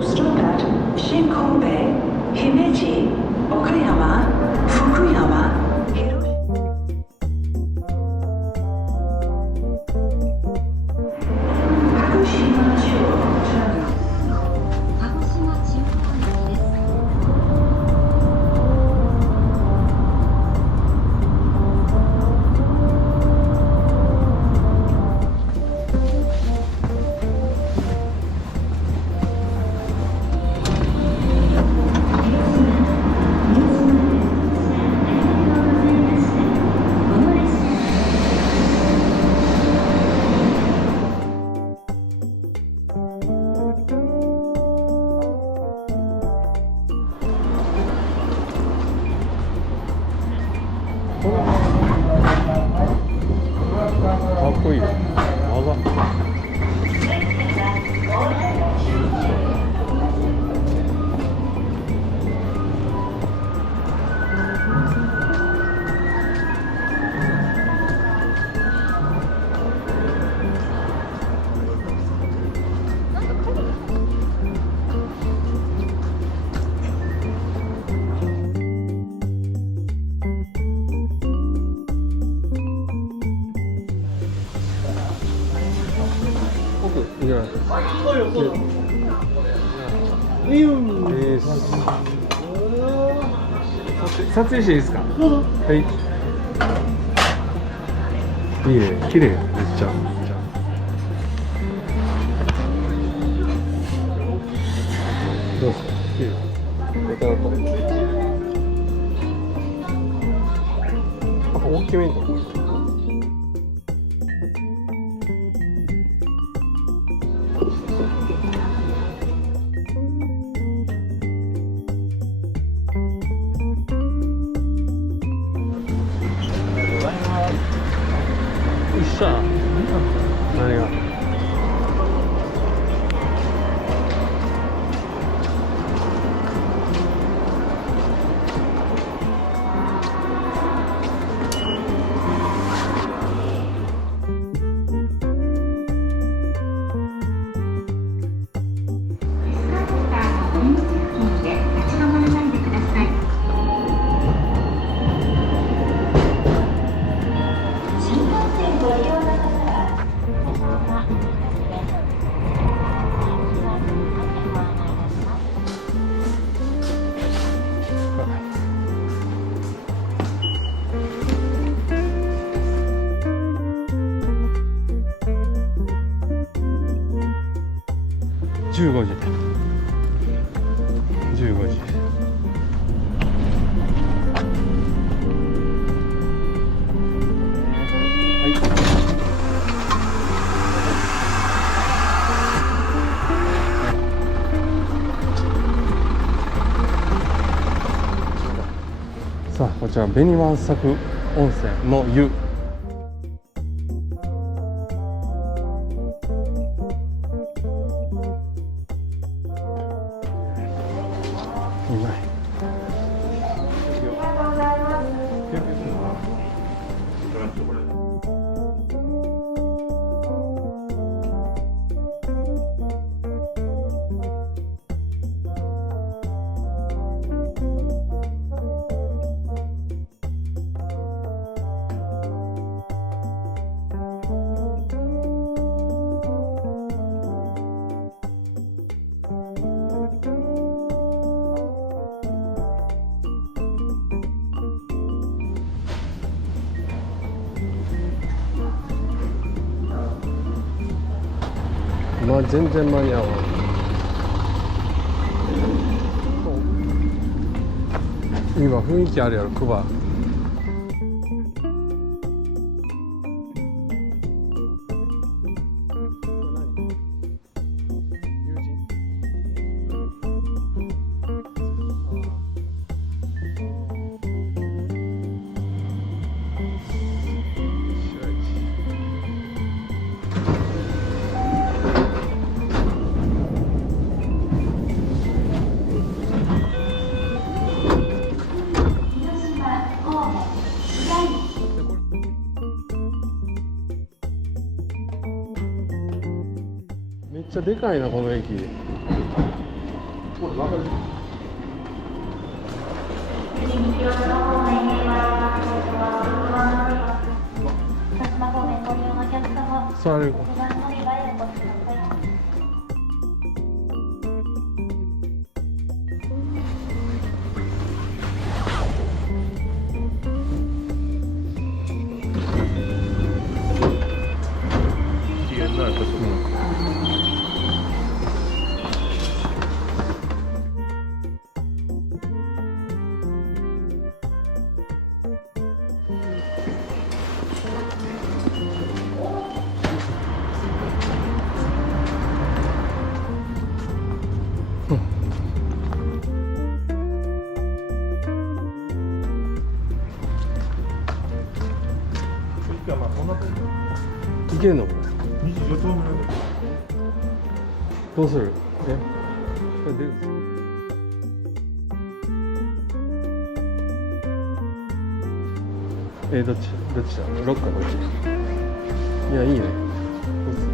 Stop at 新神戸、姫路、岡山、福山、広島。鹿児島中央。かっこいいよ。長っ。いいじゃないですか。撮影していいですか。はい。いいね、綺麗、めっちゃ。どうですか。綺麗。やっぱ大きめにと思う。さあ、何が15時。はい。さあ、こちら紅わんさく温泉の湯。うまい。まあ全然間に合わない。今雰囲気あるやろ、クバ。めっちゃでかいな、この駅。座れる。いけんのこれ。24丁目どうする？これ出る。どっちだ？ロッカーどっち？いや、いいね。どうする？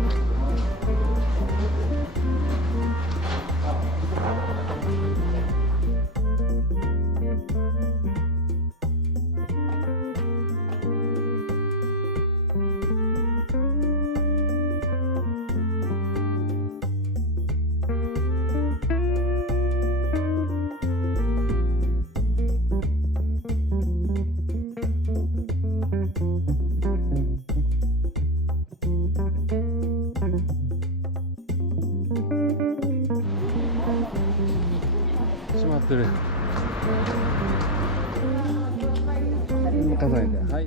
閉まってる。数えて。はい。